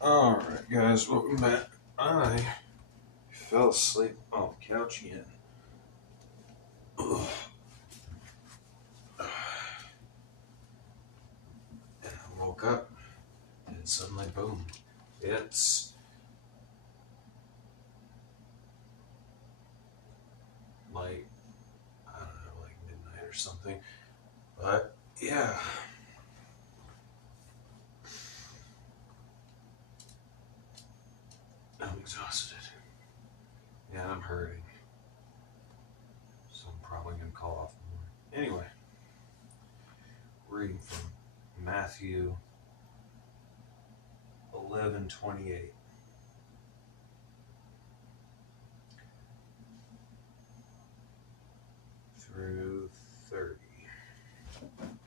Alright, guys, welcome back. I fell asleep on the couch again. Ugh. And I woke up, and suddenly, boom, it's like, I don't know, like midnight or something. But, yeah, I'm exhausted. Yeah, I'm hurting. So I'm probably going to call off more. Anyway, reading from Matthew 11:28 through 30.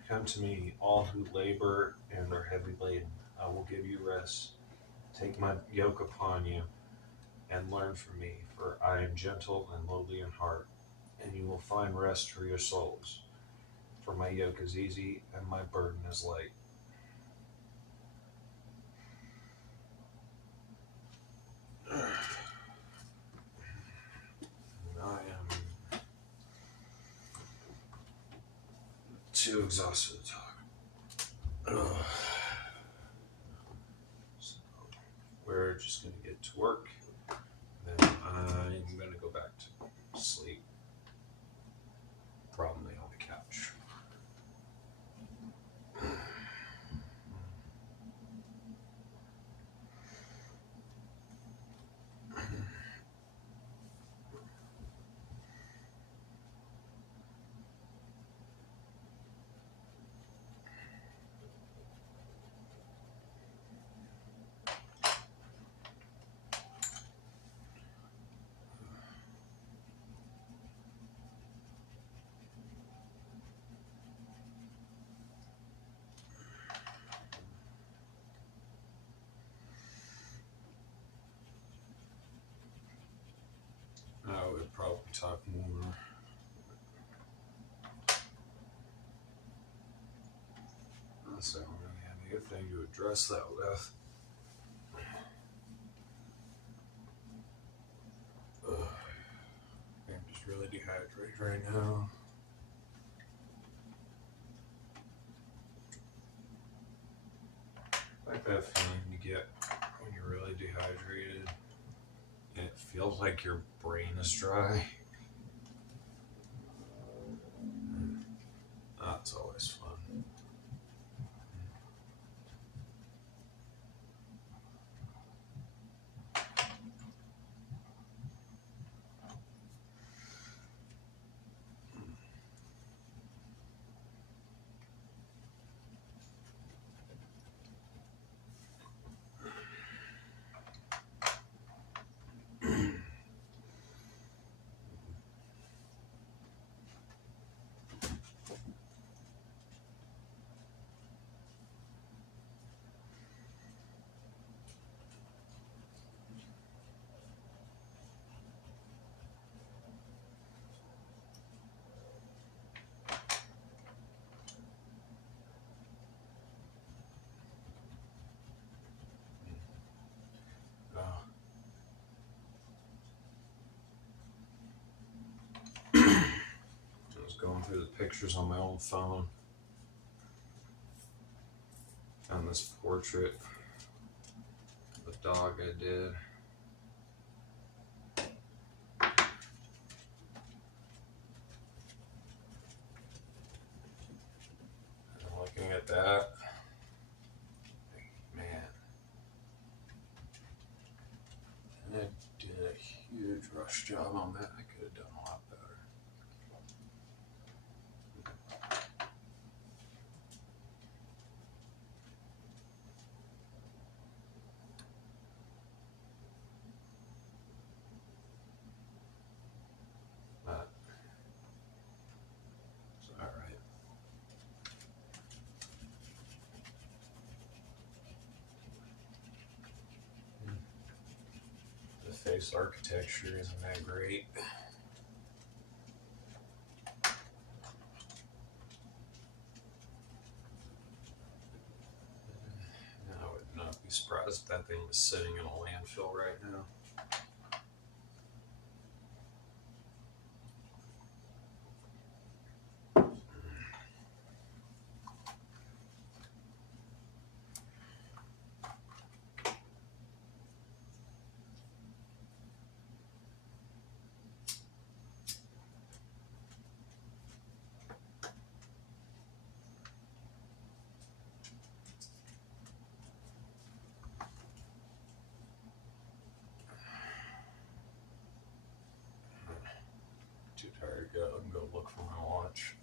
Come to me, all who labor and are heavy laden. I will give you rest. Take my yoke upon you and learn from me, for I am gentle and lowly in heart, and you will find rest for your souls. For my yoke is easy and my burden is light. I am too exhausted to talk. Ugh. So we're just going to get to work. Then I'm going to go back to sleep, probably on the couch. I would probably talk more. So I don't really have anything to address that with. Ugh. I'm just really dehydrated right now. Like that feeling you get when you're really dehydrated and it feels like your brain is dry. That's always fun. Uh, I was going through the pictures on my old phone. Found this portrait of a dog I did. And looking at that, man, and I did a huge rush job on that. I could have done a lot better. But it's all right. The face architecture isn't that great. Now would not be surprised that thing was sitting in a landfill right now. Too tired to go and go look for my watch.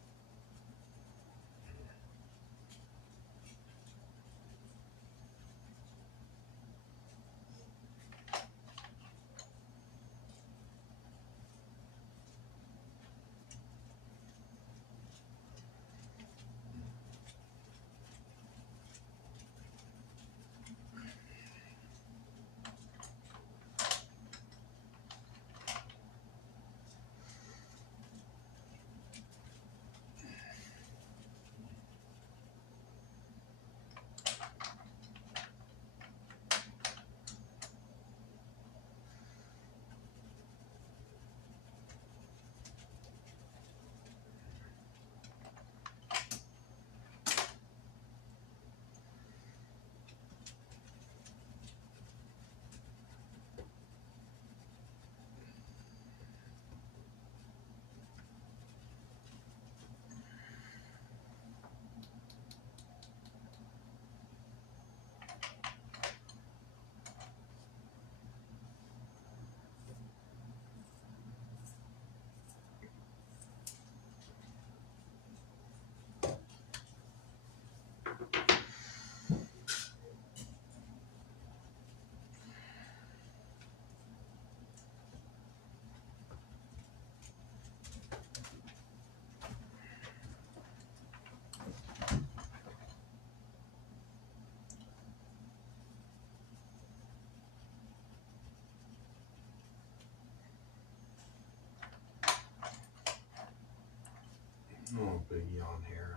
Oh, big yawn here.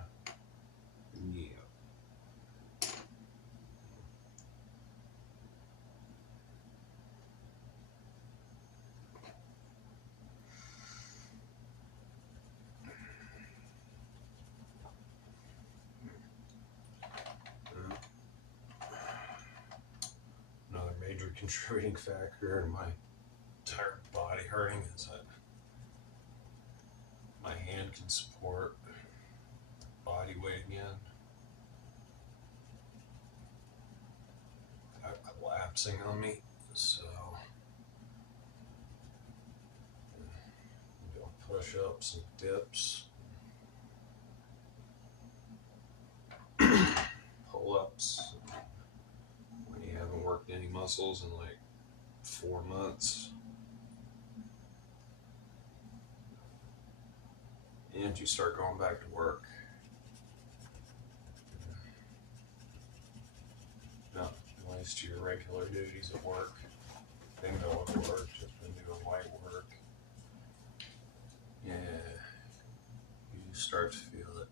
Yeah. Another major contributing factor in my entire body hurting is that my hand can support body weight again. Got collapsing on me, so I'm doing push-ups and dips, pull-ups. When you haven't worked any muscles in like 4 months, and you start going back to work. No, at least to your regular duties at work. Then go to work, just been doing light work. Yeah, you start to feel it.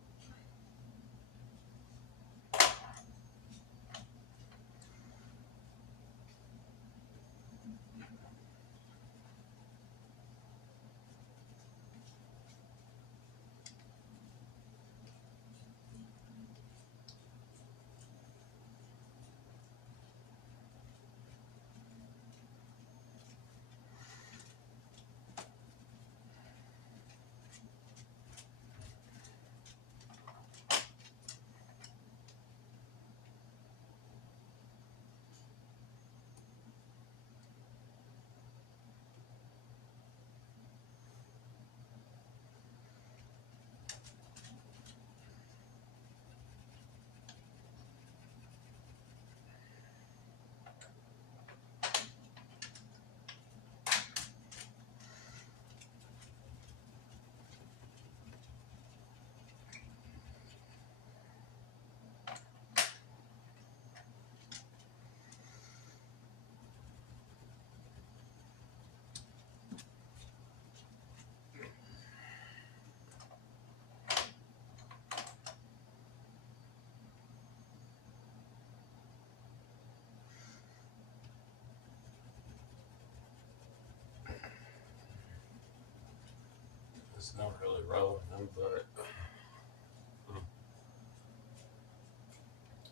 It's not really relevant, but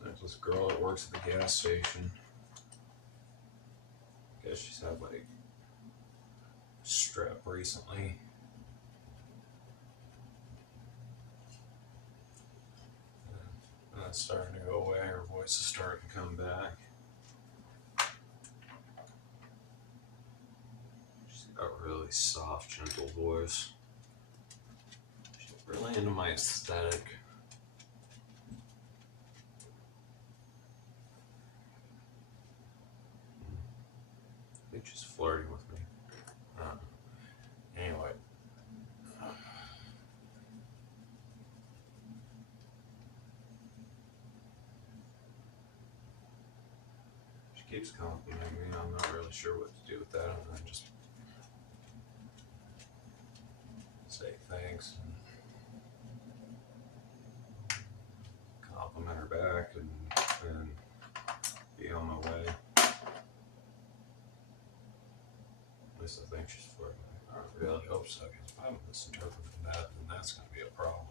there's this girl that works at the gas station. I guess she's had like strep recently. And that's starting to go away. Her voice is starting to come back. She's got a really soft, gentle voice. She's really into my aesthetic. I think she's flirting with me. Anyway. She keeps complimenting me. I'm not really sure what to do with that. And I just say thanks and compliment her back and be on my way. At least I think she's flirting. I really hope so, because if I'm misinterpreting that, then that's going to be a problem.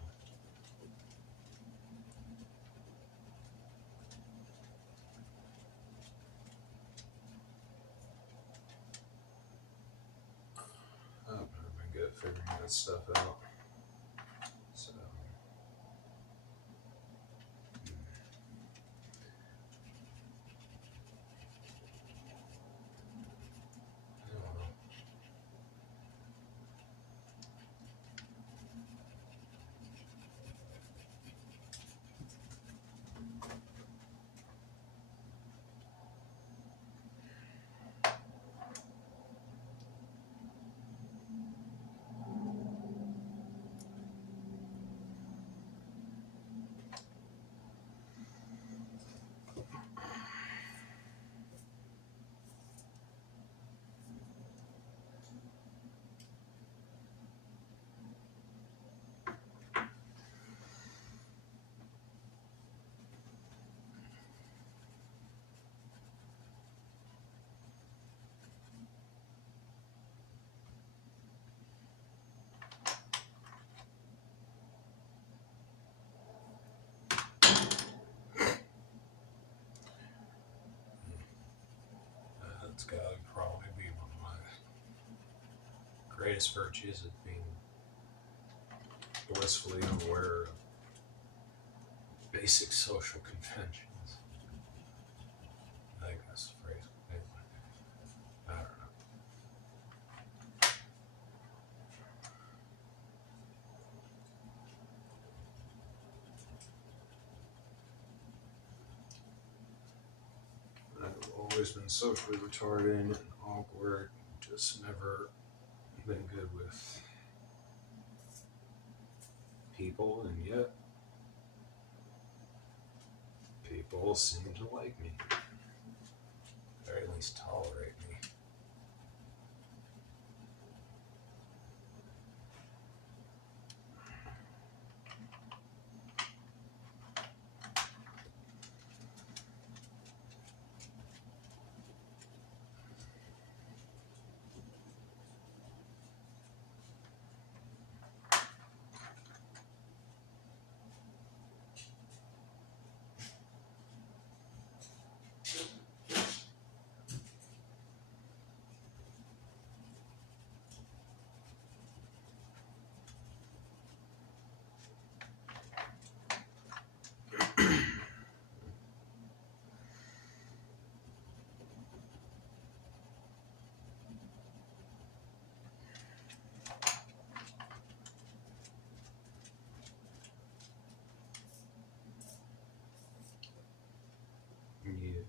I've never been good at figuring that stuff out. So. That's got to probably be one of my greatest virtues, of being blissfully unaware of basic social conventions. I think that's the phrase. I don't know. I've always been socially retarded and awkward, just never been good with people, and yet people seem to like me, or at least tolerate me.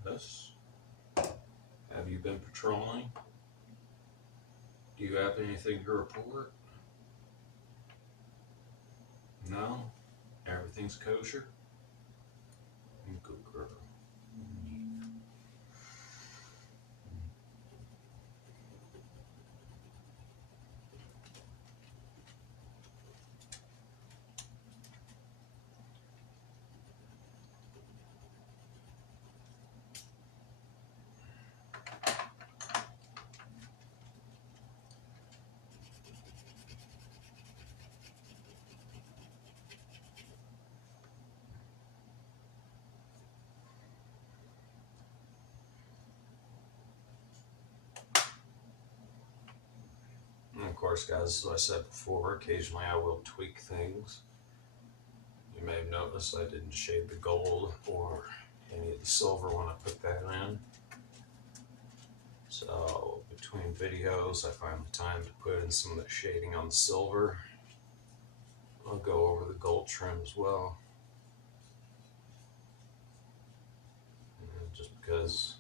Yes. Have you been patrolling? Do you have anything to report? No? Everything's kosher? Good girl. course, guys, as I said before, occasionally I will tweak things. You may have noticed I didn't shade the gold or any of the silver when I put that in. So between videos, I find the time to put in some of the shading on the silver. I'll go over the gold trim as well. And just because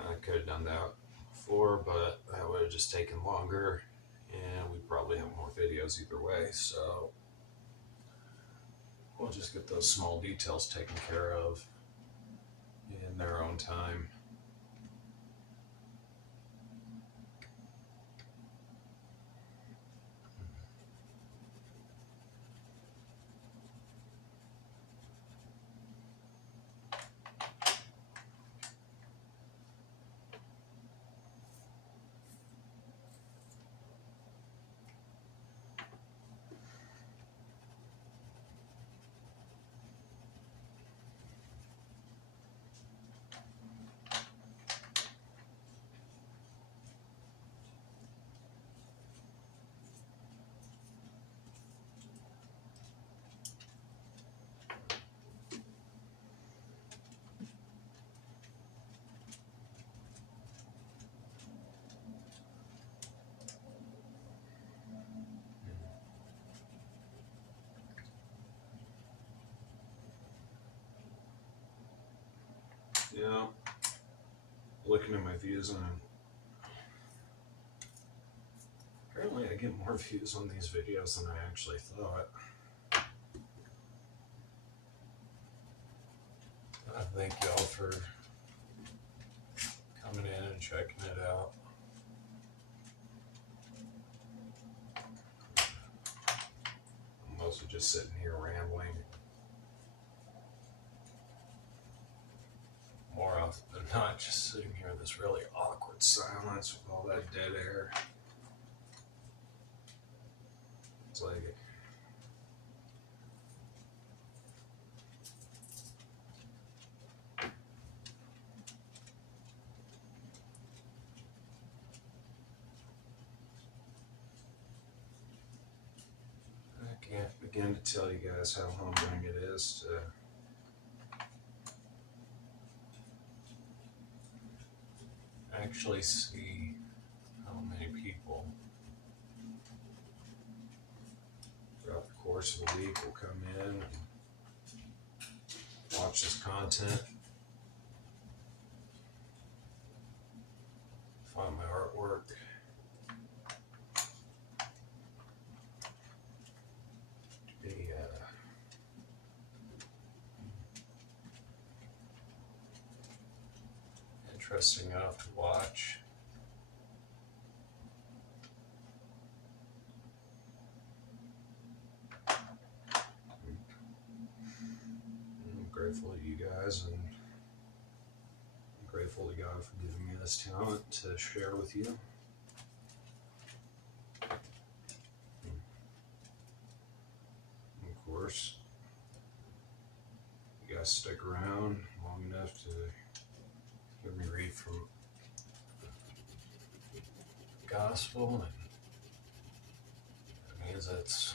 I could have done that before, but that would have just taken longer, and we'd probably have more videos either way. So we'll just get those small details taken care of in their own time. Yeah, looking at my views, and apparently I get more views on these videos than I actually thought. I thank y'all for coming in and checking it out. I'm mostly just sitting here rambling. More often than not, just sitting here in this really awkward silence with all that dead air. It's like I can't begin to tell you guys how humbling it is to actually see how many people throughout the course of the week will come in and watch this content, find my artwork, to be interesting enough to watch. I'm grateful to you guys, and I'm grateful to God for giving me this talent to share with you. And of course, you guys stick around long enough to hear me read from the gospel, and that means that's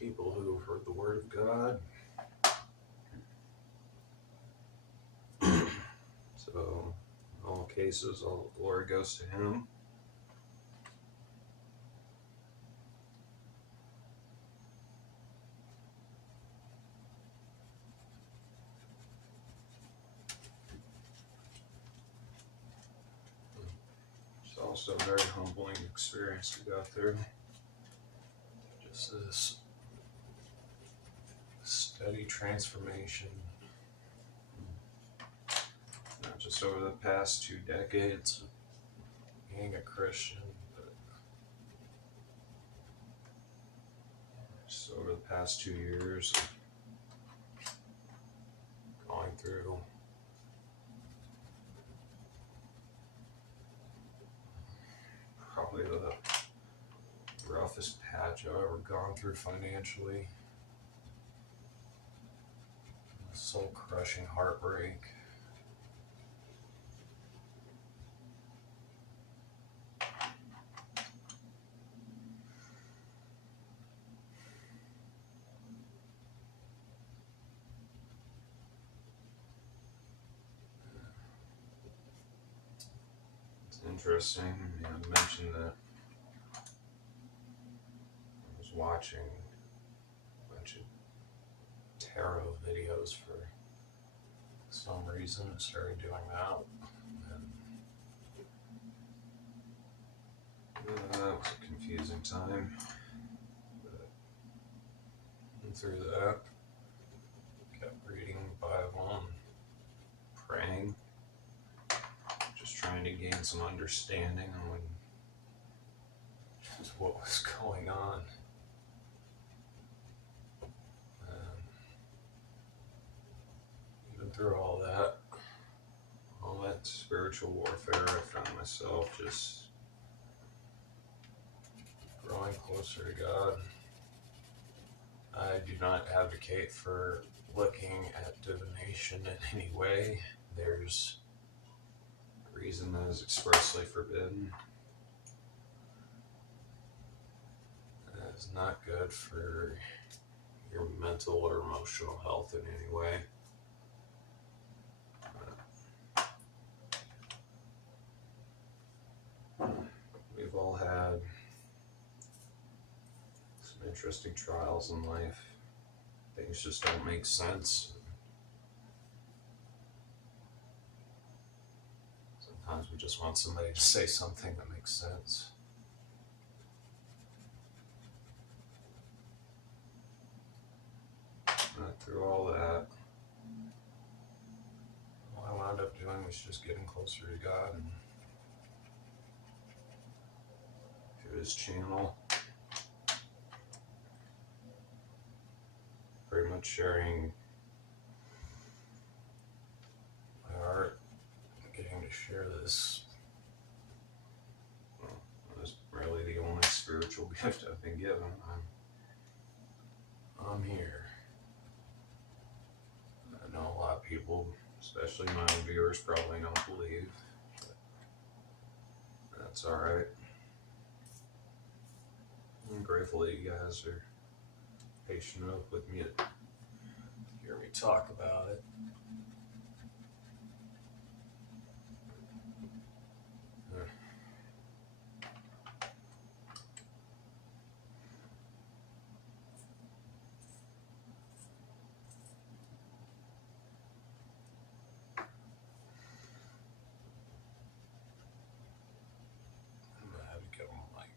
people who have heard the word of God. So, in all cases, all the glory goes to Him. It's also a very humbling experience to go through. Just this steady transformation, not just over the past 2 decades of being a Christian, but just over the past 2 years of going through probably the roughest patch I've ever gone through financially. Soul-crushing heartbreak. interesting. I mentioned that I was watching a bunch of tarot videos for some reason. I started doing that. And that was a confusing time. But through that, kept reading the Bible and praying, just trying to gain some understanding on what was going on. Even through all that spiritual warfare, I found myself just growing closer to God. I do not advocate for looking at divination in any way. There's a reason that is expressly forbidden. That is not good for your mental or emotional health in any way. We've all had some interesting trials in life. Things just don't make sense. Sometimes we just want somebody to say something that makes sense. But through all that, all I wound up doing was just getting closer to God and through His channel. Pretty much sharing my heart, getting to share this. Well, it's really the only spiritual gift I've been given. I'm here. I know a lot of people, especially my own viewers, probably don't believe. But that's alright. I'm grateful that you guys are patient enough with me to hear me talk about it. I'm gonna have to get my mic.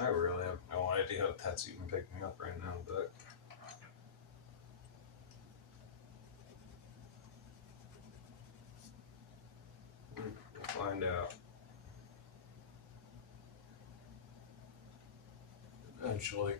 I really have no idea if that's even picking up right now, but we'll find out. Eventually.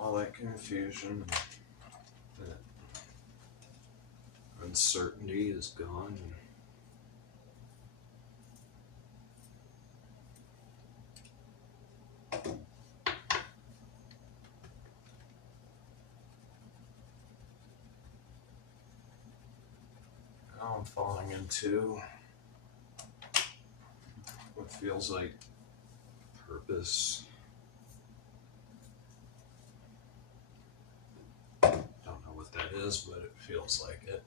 All that confusion, that uncertainty is gone. I'm falling into what feels like purpose. Don't know what that is, but it feels like it.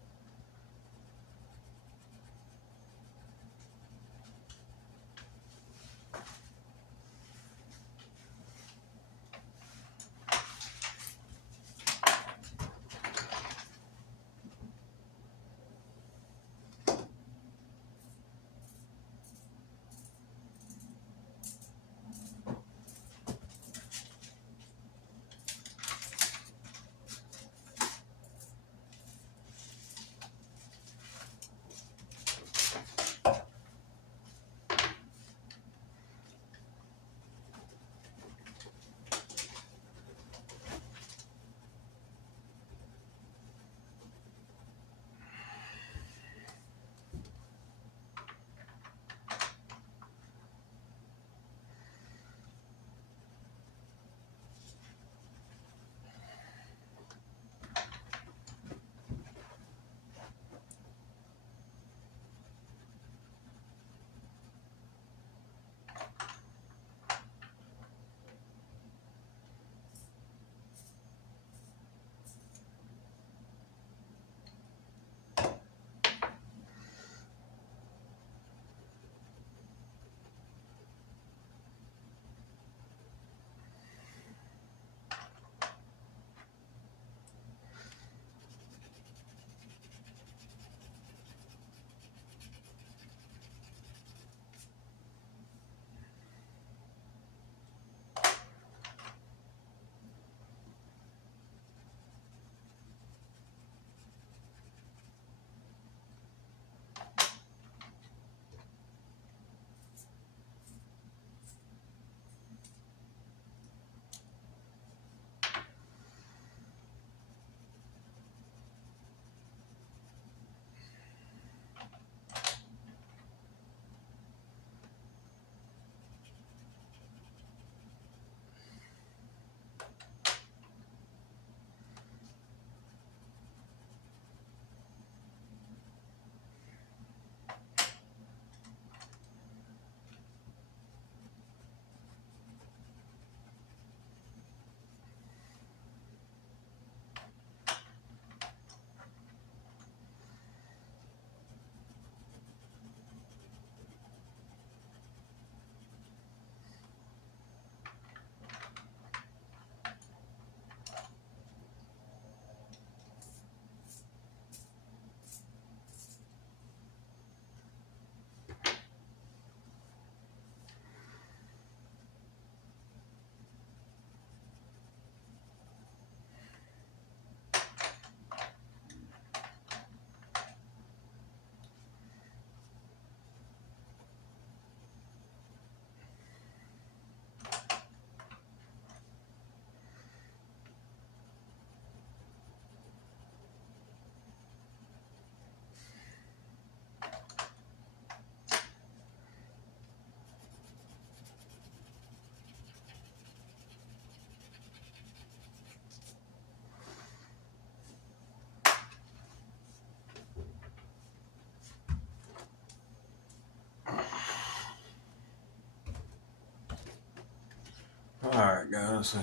Alright guys,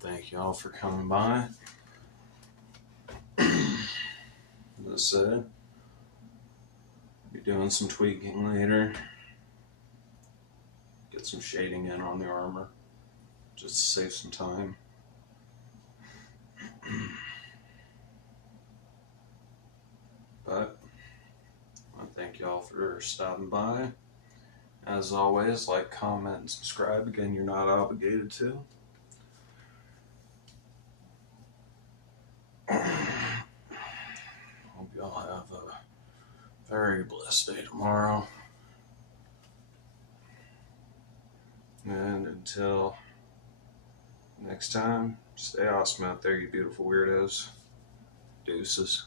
thank y'all for coming by. As I said, be doing some tweaking later. Get some shading in on the armor, just to save some time. But I thank y'all for stopping by. As always, like, comment, and subscribe. Again, you're not obligated to. Hope y'all have a very blessed day tomorrow. And until next time, stay awesome out there, you beautiful weirdos. Deuces.